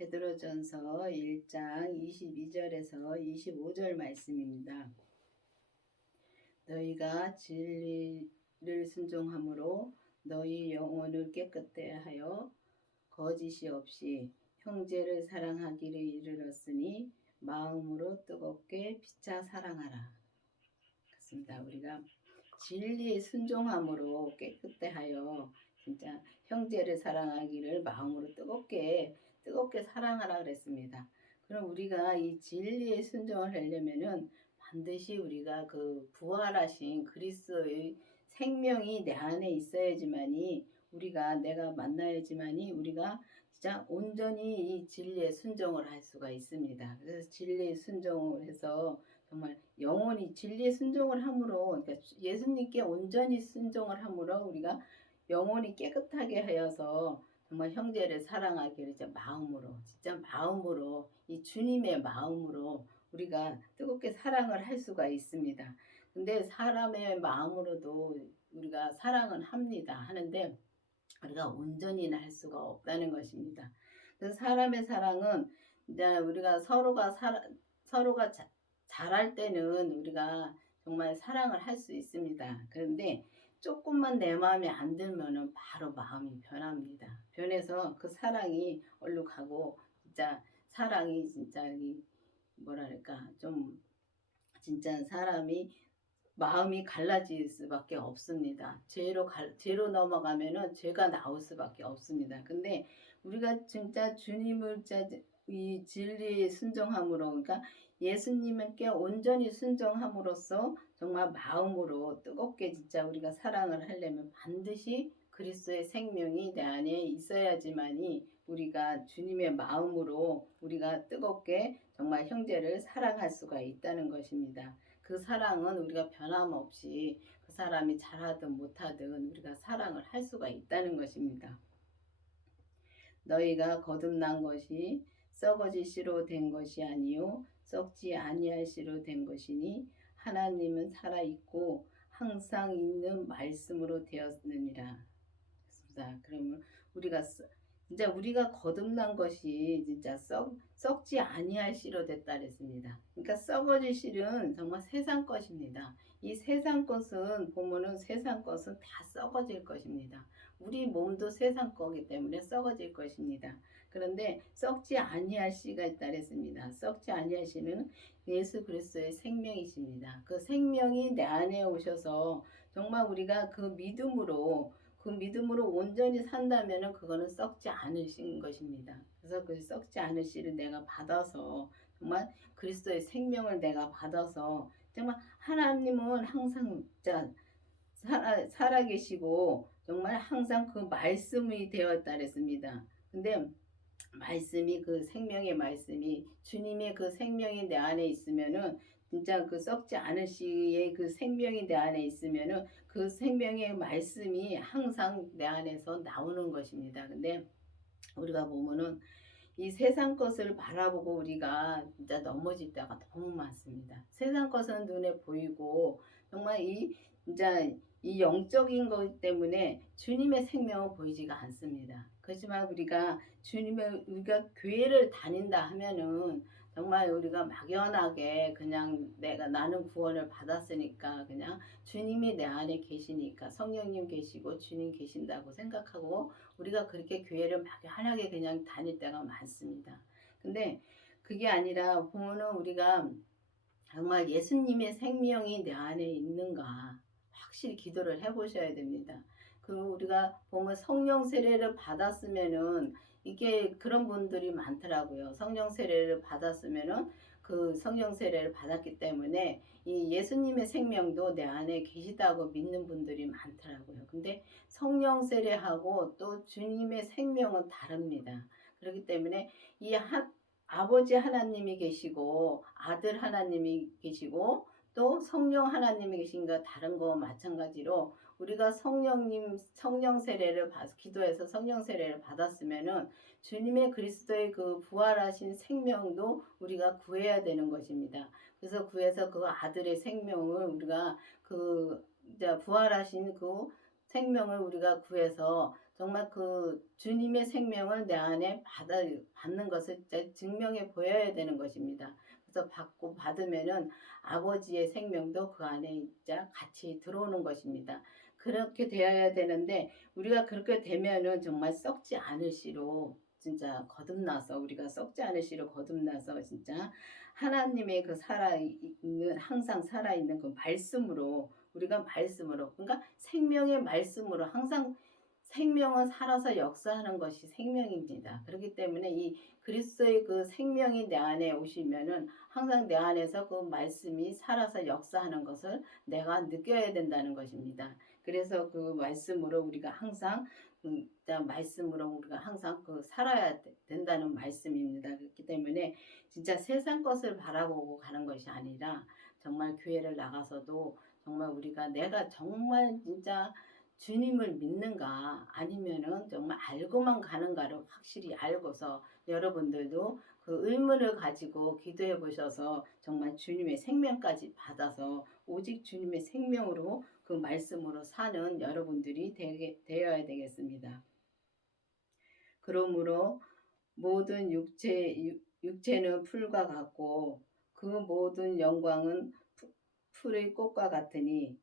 베드로전서 1장 22절에서 25절 말씀입니다. 너희가 진리를 순종함으로 너희 영혼을 깨끗게 하여 거짓이 없이 형제를 사랑하기를 이르렀으니 마음으로 뜨겁게 피차 사랑하라. 그렇습니다. 우리가 진리에 순종함으로 깨끗게 하여 진짜 형제를 사랑하기를 마음으로 뜨겁게 사랑하라 그랬습니다. 그럼 우리가 이 진리에 순종을 하려면은 반드시 우리가 그 부활하신 그리스도의 생명이 내 안에 있어야지만이 우리가 내가 만나야지만이 우리가 진짜 온전히 이 진리에 순종을 할 수가 있습니다. 그래서 진리에 순종을 해서 정말 영원히 진리에 순종을 함으로, 그러니까 예수님께 온전히 순종을 함으로 우리가 영혼이 깨끗하게 하여서 정말 형제를 사랑하기를 진짜 마음으로 이 주님의 마음으로 우리가 뜨겁게 사랑을 할 수가 있습니다. 근데 사람의 마음으로도 우리가 사랑은 합니다. 하는데 우리가 온전히는 할 수가 없다는 것입니다. 그래서 사람의 사랑은 이제 우리가 서로가 잘할 때는 우리가 정말 사랑을 할 수 있습니다. 그런데 조금만 내 마음에 안 들면은 바로 마음이 변합니다. 변해서 그 사랑이 얼룩 가고 진짜 사랑이 진짜 뭐랄까 좀 진짜 사람이 마음이 갈라질 수밖에 없습니다. 죄로 넘어가면은 죄가 나올 수밖에 없습니다. 근데 우리가 진짜 주님을 이 진리에 순종함으로, 그러니까 예수님께 온전히 순종함으로써 정말 마음으로 뜨겁게 진짜 우리가 사랑을 하려면 반드시 그리스도의 생명이 내 안에 있어야지만이 우리가 주님의 마음으로 우리가 뜨겁게 정말 형제를 사랑할 수가 있다는 것입니다. 그 사랑은 우리가 변함없이 그 사람이 잘하든 못하든 우리가 사랑을 할 수가 있다는 것입니다. 너희가 거듭난 것이 썩어질 씨로 된 것이 아니요 썩지 아니할 씨로 된 것이니 하나님은 살아있고 항상 있는 말씀으로 되었느니라. 그러면 우리가 진짜 우리가 거듭난 것이 진짜 썩지 아니할 씨로 됐다 그랬습니다. 그러니까 썩어질 씨는 정말 세상 것입니다. 이 세상 것은 보면은 세상 것은 다 썩어질 것입니다. 우리 몸도 세상 거기 때문에 썩어질 것입니다. 그런데 썩지 아니할 씨가 있다 그랬습니다. 썩지 아니할 씨는 예수 그리스도의 생명이십니다. 그 생명이 내 안에 오셔서 정말 우리가 그 믿음으로 온전히 산다면은 그거는 썩지 않으신 것입니다. 그래서 그 썩지 않을 씨를 내가 받아서 정말 그리스도의 생명을 내가 받아서 정말 하나님은 항상 살아계시고 정말 항상 그 말씀이 되었다 그랬습니다. 근데 말씀이 그 생명의 말씀이 주님의 그 생명이 내 안에 있으면은 진짜 그 썩지 않을 시의 그 생명이 내 안에 있으면은 그 생명의 말씀이 항상 내 안에서 나오는 것입니다. 근데 우리가 보면은 이 세상 것을 바라보고 우리가 진짜 넘어질 때가 너무 많습니다. 세상 것은 눈에 보이고 정말 진짜 이 영적인 것 때문에 주님의 생명은 보이지가 않습니다. 그렇지만 우리가 교회를 다닌다 하면은 정말 우리가 막연하게 그냥 나는 구원을 받았으니까 그냥 주님이 내 안에 계시니까 성령님 계시고 주님 계신다고 생각하고 우리가 그렇게 교회를 막연하게 그냥 다닐 때가 많습니다. 근데 그게 아니라 보면은 우리가 정말 예수님의 생명이 내 안에 있는가 확실히 기도를 해보셔야 됩니다. 그리고 우리가 보면 성령 세례를 받았으면은 이게 그런 분들이 많더라고요. 성령 세례를 받았으면은 그 성령 세례를 받았기 때문에 이 예수님의 생명도 내 안에 계시다고 믿는 분들이 많더라고요. 근데 성령 세례하고 또 주님의 생명은 다릅니다. 그렇기 때문에 아버지 하나님이 계시고 아들 하나님이 계시고 또 성령 하나님이 계신 거 다른 거 마찬가지로 우리가 성령 세례를 기도해서 성령 세례를 받았으면은 주님의 그리스도의 그 부활하신 생명도 우리가 구해야 되는 것입니다. 그래서 구해서 그 아들의 생명을 우리가 그 이제 부활하신 그 생명을 우리가 구해서 정말 그 주님의 생명을 내 안에 받는 것을 진짜 증명해 보여야 되는 것입니다. 그래서 받고 받으면은 아버지의 생명도 그 안에 진짜 같이 들어오는 것입니다. 그렇게 되어야 되는데 우리가 그렇게 되면은 정말 썩지 않을 씨로 진짜 거듭나서 우리가 썩지 않을 씨로 거듭나서 진짜 하나님의 그 살아있는 항상 살아있는 그 말씀으로 우리가 말씀으로 그러니까 생명의 말씀으로 항상 생명은 살아서 역사하는 것이 생명입니다. 그렇기 때문에 이 그리스도의 그 생명이 내 안에 오시면은 항상 내 안에서 그 말씀이 살아서 역사하는 것을 내가 느껴야 된다는 것입니다. 그래서 그 말씀으로 우리가 항상 진짜 말씀으로 우리가 항상 그 살아야 된다는 말씀입니다. 그렇기 때문에 진짜 세상 것을 바라보고 가는 것이 아니라 정말 교회를 나가서도 정말 우리가 내가 정말 진짜 주님을 믿는가 아니면은 정말 알고만 가는가를 확실히 알고서 여러분들도 그 의문을 가지고 기도해 보셔서 정말 주님의 생명까지 받아서 오직 주님의 생명으로 그 말씀으로 사는 여러분들이 되어야 되겠습니다. 그러므로 모든 육체는 풀과 같고 그 모든 영광은 풀의 꽃과 같으니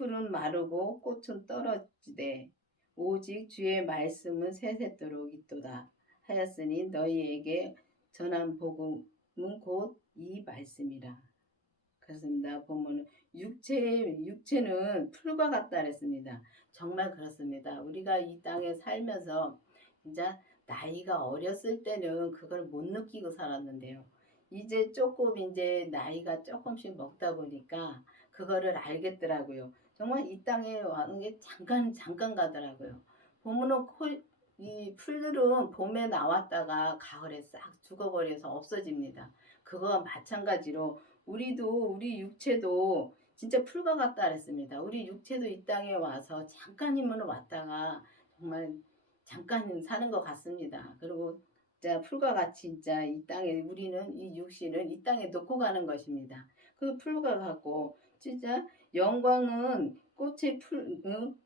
풀은 마르고 꽃은 떨어지되 오직 주의 말씀은 세세토록 있도다 하였으니 너희에게 전한 복음은 곧 이 말씀이라. 그렇습니다. 보면 육체는 풀과 같다 그랬습니다. 정말 그렇습니다. 우리가 이 땅에 살면서 진짜 나이가 어렸을 때는 그걸 못 느끼고 살았는데요. 이제 조금 이제 나이가 조금씩 먹다 보니까 그거를 알겠더라고요. 정말 이 땅에 와는 게 잠깐 가더라고요. 보면은 이 풀들은 봄에 나왔다가 가을에 싹 죽어버려서 없어집니다. 그거와 마찬가지로 우리 육체도 진짜 풀과 같다 그랬습니다. 우리 육체도 이 땅에 와서 잠깐이면 왔다가 정말 잠깐 사는 것 같습니다. 그리고 진짜 풀과 같이 진짜 이 땅에 우리는 이 육신을 이 땅에 놓고 가는 것입니다. 그 풀과 같고 진짜 영광은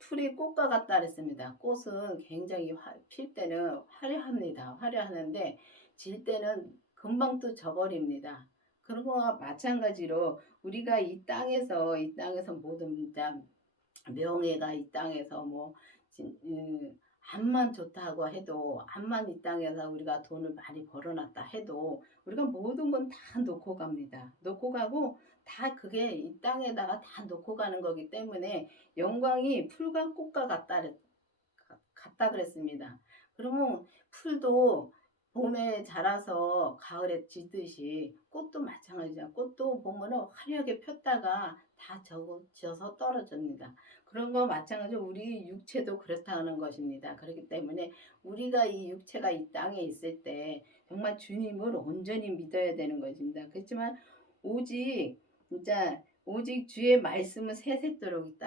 풀이 꽃과 같다 그랬습니다. 꽃은 굉장히 필 때는 화려합니다. 화려하는데 질 때는 금방 또 져버립니다. 그런 거와 마찬가지로 우리가 이 땅에서 모든 진짜 명예가 이 땅에서 뭐 암만 좋다고 해도 암만 이 땅에서 우리가 돈을 많이 벌어놨다 해도 우리가 모든 건 다 놓고 갑니다. 놓고 가고 다 그게 이 땅에다가 다 놓고 가는 거기 때문에 영광이 풀과 꽃과 같다 그랬습니다. 그러면 풀도 봄에 자라서 가을에 지듯이 꽃도 마찬가지야. 꽃도 보면은 화려하게 폈다가 다 져서 떨어집니다. 그런 거 마찬가지로 우리 육체도 그렇다는 것입니다. 그렇기 때문에 우리가 이 육체가 이 땅에 있을 때 정말 주님을 온전히 믿어야 되는 것입니다. 그렇지만 오직 진짜 오직 주의 말씀은 세세토록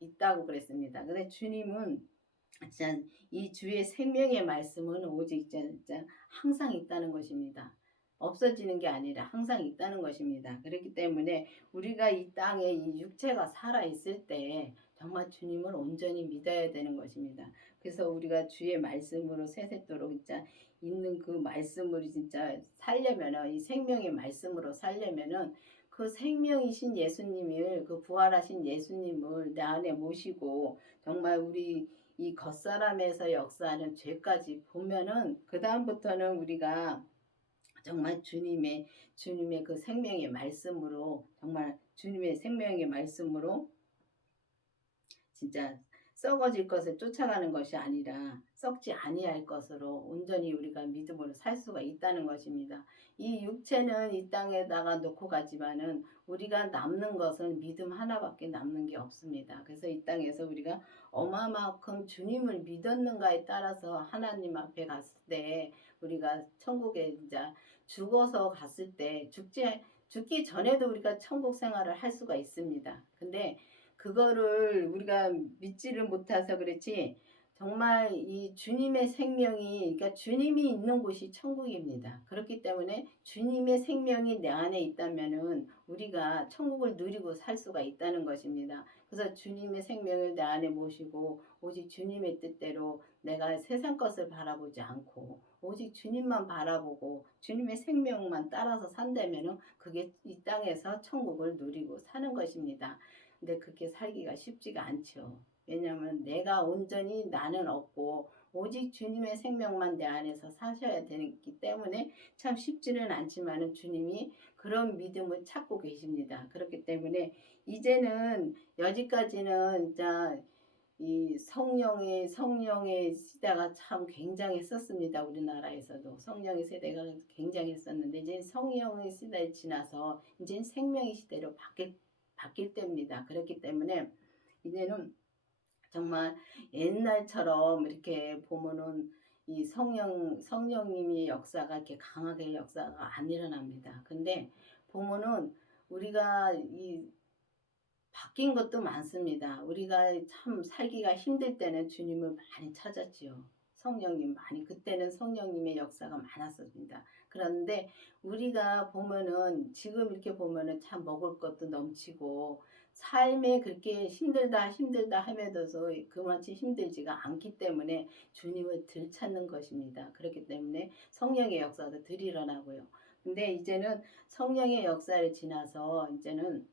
있다고 그랬습니다. 근데 주님은 진짜 이 주의 생명의 말씀은 오직 진짜 항상 있다는 것입니다. 없어지는 게 아니라 항상 있다는 것입니다. 그렇기 때문에 우리가 이 땅에 이 육체가 살아 있을 때 정말 주님을 온전히 믿어야 되는 것입니다. 그래서 우리가 주의 말씀으로 세세토록 진짜 있는 그 말씀으로 진짜 살려면은 이 생명의 말씀으로 살려면은 그 생명이신 예수님을 그 부활하신 예수님을 내 안에 모시고 정말 우리 이 겉사람에서 역사하는 죄까지 보면은 그 다음부터는 우리가 정말 주님의 그 생명의 말씀으로 정말 주님의 생명의 말씀으로 진짜 썩어질 것을 쫓아가는 것이 아니라 썩지 아니할 것으로 온전히 우리가 믿음으로 살 수가 있다는 것입니다. 이 육체는 이 땅에다가 놓고 가지만은 우리가 남는 것은 믿음 하나밖에 남는 게 없습니다. 그래서 이 땅에서 우리가 얼마만큼 주님을 믿었는가에 따라서 하나님 앞에 갔을 때 우리가 천국에 이제 죽어서 갔을 때 죽기 전에도 우리가 천국 생활을 할 수가 있습니다. 근데 그거를 우리가 믿지를 못해서 그렇지 정말 이 주님의 생명이 그러니까 주님이 있는 곳이 천국입니다. 그렇기 때문에 주님의 생명이 내 안에 있다면은 우리가 천국을 누리고 살 수가 있다는 것입니다. 그래서 주님의 생명을 내 안에 모시고 오직 주님의 뜻대로 내가 세상 것을 바라보지 않고 오직 주님만 바라보고 주님의 생명만 따라서 산다면은 그게 이 땅에서 천국을 누리고 사는 것입니다. 근데 그렇게 살기가 쉽지가 않죠. 왜냐하면 내가 온전히 나는 없고 오직 주님의 생명만 내 안에서 사셔야 되기 때문에 참 쉽지는 않지만은 주님이 그런 믿음을 찾고 계십니다. 그렇기 때문에 이제는 여지까지는 진짜 이 성령의 시대가 참 굉장했었습니다. 우리나라에서도 성령의 세대가 굉장했었는데 이제 성령의 시대에 지나서 이제 생명의 시대로 바뀔 때입니다. 그렇기 때문에 이제는 정말 옛날처럼 이렇게 보면은 이 성령님의 역사가 이렇게 강하게 역사가 안 일어납니다. 근데 보면은 우리가 이 바뀐 것도 많습니다. 우리가 참 살기가 힘들 때는 주님을 많이 찾았지요. 성령님 많이 그때는 성령님의 역사가 많았습니다. 그런데 우리가 보면은 지금 이렇게 보면은 참 먹을 것도 넘치고 삶에 그렇게 힘들다 함에도서 그만치 힘들지가 않기 때문에 주님을 들 찾는 것입니다. 그렇기 때문에 성령의 역사도 들 일어나고요. 근데 이제는 성령의 역사를 지나서 이제는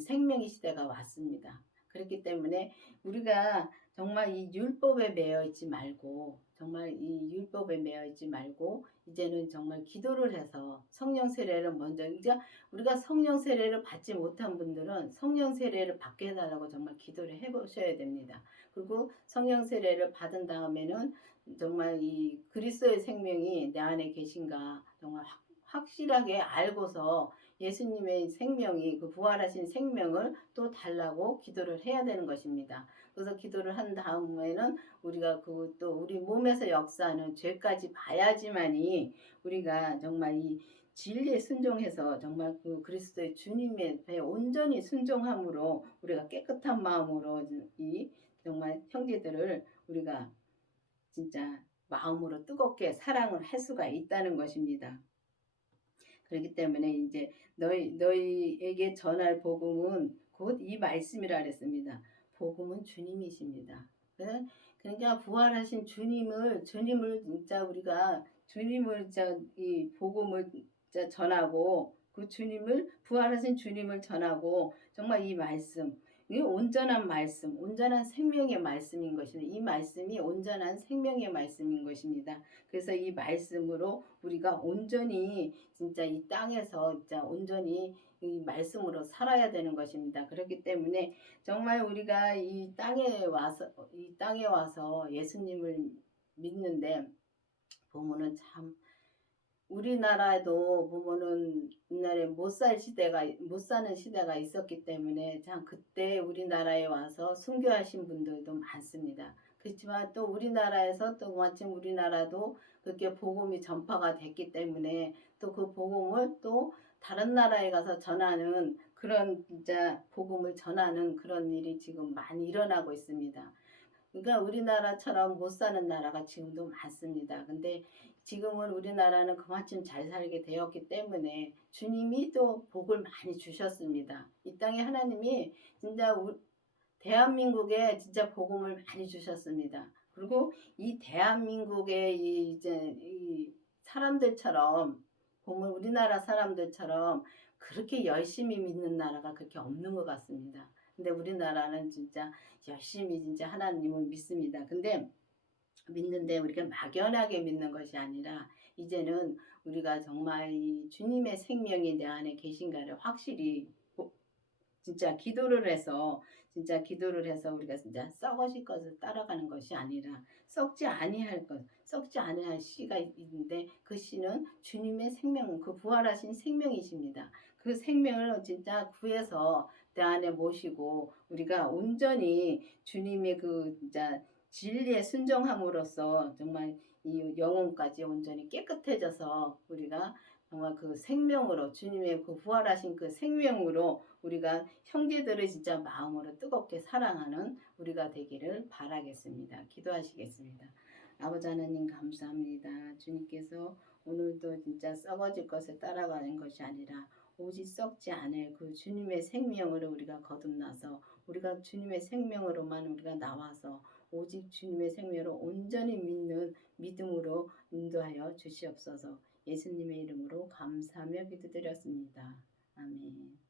생명의 시대가 왔습니다. 그렇기 때문에 우리가 정말 이 율법에 매여 있지 말고 정말 이 율법에 매여 있지 말고 이제는 정말 기도를 해서 성령 세례를 먼저 이제 우리가 성령 세례를 받지 못한 분들은 성령 세례를 받게 해달라고 정말 기도를 해보셔야 됩니다. 그리고 성령 세례를 받은 다음에는 정말 이 그리스도의 생명이 내 안에 계신가 정말 확실하게 알고서 예수님의 생명이 그 부활하신 생명을 또 달라고 기도를 해야 되는 것입니다. 그래서 기도를 한 다음에는 우리가 그 또 우리 몸에서 역사하는 죄까지 봐야지만이 우리가 정말 이 진리에 순종해서 정말 그 그리스도의 주님의 배에 온전히 순종함으로 우리가 깨끗한 마음으로 이 정말 형제들을 우리가 진짜 마음으로 뜨겁게 사랑을 할 수가 있다는 것입니다. 그렇기 때문에 이제 너희에게 전할 복음은 곧 이 말씀이라 그랬습니다. 복음은 주님이십니다. 그러니까 부활하신 주님을 진짜 우리가 주님을 진짜 이 복음을 진짜 전하고 그 주님을 부활하신 주님을 전하고 정말 이 말씀 이 온전한 말씀, 온전한 생명의 말씀인 것입니다. 이 말씀이 온전한 생명의 말씀인 것입니다. 그래서 이 말씀으로 우리가 온전히 진짜 이 땅에서 진짜 온전히 이 말씀으로 살아야 되는 것입니다. 그렇기 때문에 정말 우리가 이 땅에 와서 예수님을 믿는데 보면은 참 우리나라에도 보면은 옛날에 못 사는 시대가 있었기 때문에 참 그때 우리나라에 와서 순교하신 분들도 많습니다. 그렇지만 또 우리나라에서 또 마침 우리나라도 그렇게 복음이 전파가 됐기 때문에 또 그 복음을 또 다른 나라에 가서 전하는 그런 진짜 복음을 전하는 그런 일이 지금 많이 일어나고 있습니다. 그러니까 우리나라처럼 못 사는 나라가 지금도 많습니다. 근데 지금은 우리나라는 그만큼 잘 살게 되었기 때문에 주님이 또 복을 많이 주셨습니다. 이 땅에 하나님이 진짜 대한민국에 진짜 복음을 많이 주셨습니다. 그리고 이 대한민국의 이 사람들처럼 보면 우리나라 사람들처럼 그렇게 열심히 믿는 나라가 그렇게 없는 것 같습니다. 근데 우리나라는 진짜 열심히 진짜 하나님을 믿습니다. 근데 믿는데 우리가 막연하게 믿는 것이 아니라 이제는 우리가 정말 이 주님의 생명이 내 안에 계신가를 확실히 진짜 기도를 해서 우리가 진짜 썩어질 것을 따라가는 것이 아니라 썩지 아니할 씨가 있는데 그 씨는 주님의 생명, 그 부활하신 생명이십니다. 그 생명을 진짜 구해서 내 안에 모시고 우리가 온전히 주님의 그 진짜 진리에 순종함으로써 정말 이 영혼까지 온전히 깨끗해져서 우리가 정말 그 생명으로 주님의 그 부활하신 그 생명으로 우리가 형제들을 진짜 마음으로 뜨겁게 사랑하는 우리가 되기를 바라겠습니다. 기도하시겠습니다. 아버지 하나님 감사합니다. 주님께서 오늘도 진짜 썩어질 것을 따라가는 것이 아니라 오직 썩지 않을 그 주님의 생명으로 우리가 거듭나서 우리가 주님의 생명으로만 우리가 나와서 오직 주님의 생명으로 온전히 믿는 믿음으로 인도하여 주시옵소서. 예수님의 이름으로 감사하며 기도드렸습니다. 아멘.